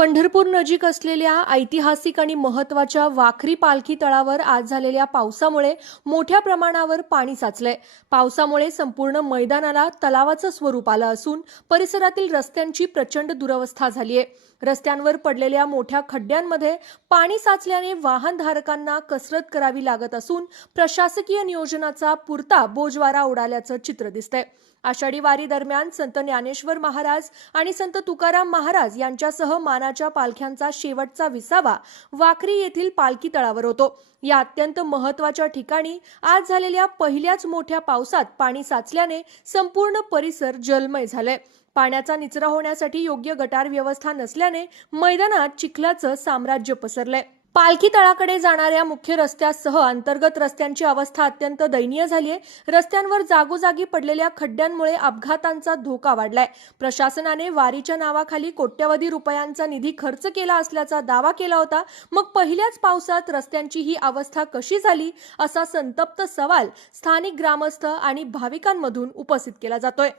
पंढरपूर नजीक असलेल्या ऐतिहासिक आणि महत्त्वाच्या वाखरी पालखी तळावर आज झालेल्या पावसामुळे मोठ्या प्रमाणावर पाणी साचले। पावसामुळे संपूर्ण मैदानाला तलावाचं स्वरूप आलं असून परिसरातील रस्त्यांची प्रचंड दुरवस्था झाली आहे। रस्त्यांवर पडलेल्या मोठ्या खड्ड्यांमध्ये पाणी साचल्याने वाहनधारकांना कसरत करावी लागत असून प्रशासकीय नियोजनाचा पुरता बोजवारा उडाल्याचं चित्र दिसतंय। आषाढी वारी दरम्यान संत ज्ञानेश्वर महाराज आणि संत तुकाराम महाराज यांच्यासह मानाच्या पालख्यांचा शेवटचा विसावा वाखरी येथील पालखी तळावर होतो। या अत्यंत महत्त्वाच्या ठिकाणी आज झालेल्या पहिल्याच मोठ्या पावसात पाणी साचल्याने संपूर्ण परिसर जलमय झालाय। पाण्याचा निचरा होण्यासाठी योग्य गटार व्यवस्था नसल्याने मैदानात चिखलाचं साम्राज्य पसरलंय। पालखी तळाकडे जाणाऱ्या मुख्य रस्त्यासह अंतर्गत रस्त्यांची अवस्था अत्यंत दयनीय झाली आहे। रस्त्यांवर जागोजागी पडलेल्या खड्ड्यांमुळे अपघातांचा धोका वाढलाय। प्रशासनाने वारीच्या नावाखाली कोट्यवधी रुपयांचा निधी खर्च केला असल्याचा दावा केला होता। मग पहिल्याच पावसात रस्त्यांची ही अवस्था कशी झाली असा संतप्त सवाल स्थानिक ग्रामस्थ आणि भाविकांमधून उपस्थित केला जातोय।